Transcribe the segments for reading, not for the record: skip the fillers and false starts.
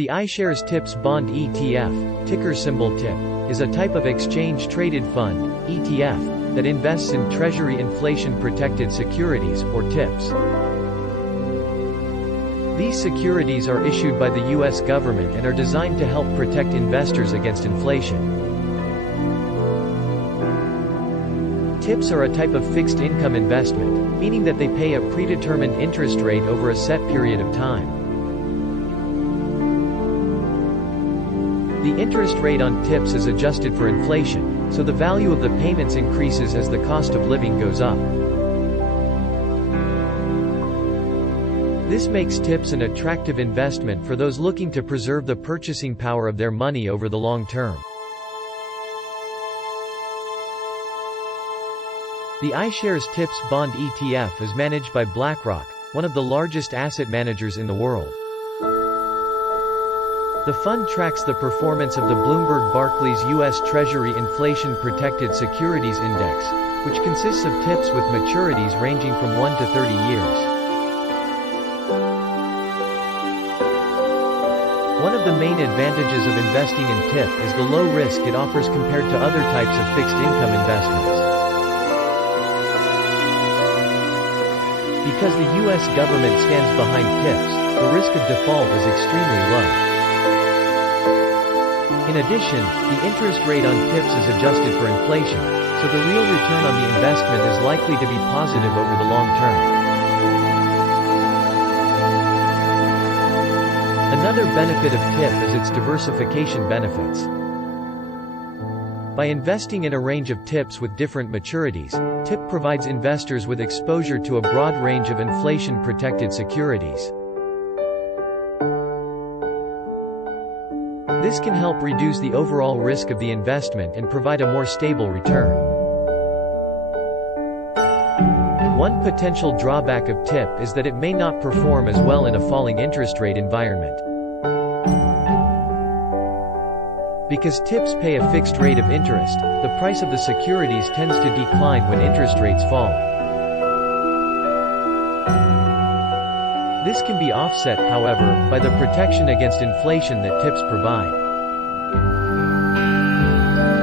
The iShares TIPS Bond ETF, ticker symbol TIP, is a type of exchange-traded fund, ETF, that invests in Treasury Inflation-Protected Securities, or TIPS. These securities are issued by the U.S. government and are designed to help protect investors against inflation. TIPS are a type of fixed income investment, meaning that they pay a predetermined interest rate over a set period of time. The interest rate on TIPS is adjusted for inflation, so the value of the payments increases as the cost of living goes up. This makes TIPS an attractive investment for those looking to preserve the purchasing power of their money over the long term. The iShares TIPS Bond ETF is managed by BlackRock, one of the largest asset managers in the world. The fund tracks the performance of the Bloomberg Barclays U.S. Treasury Inflation-Protected Securities Index, which consists of TIPS with maturities ranging from 1 to 30 years. One of the main advantages of investing in TIP is the low risk it offers compared to other types of fixed income investments. Because the U.S. government stands behind TIPS, the risk of default is extremely low. In addition, the interest rate on TIPS is adjusted for inflation, so the real return on the investment is likely to be positive over the long term. Another benefit of TIP is its diversification benefits. By investing in a range of TIPS with different maturities, TIP provides investors with exposure to a broad range of inflation-protected securities. This can help reduce the overall risk of the investment and provide a more stable return. One potential drawback of TIP is that it may not perform as well in a falling interest rate environment. Because TIPS pay a fixed rate of interest, the price of the securities tends to decline when interest rates fall. This can be offset, however, by the protection against inflation that TIPS provide.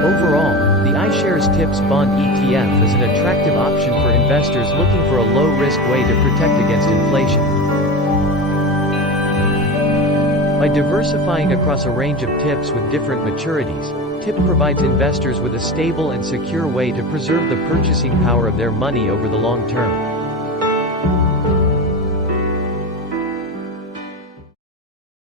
Overall, the iShares TIPS Bond ETF is an attractive option for investors looking for a low-risk way to protect against inflation. By diversifying across a range of TIPS with different maturities, TIP provides investors with a stable and secure way to preserve the purchasing power of their money over the long term.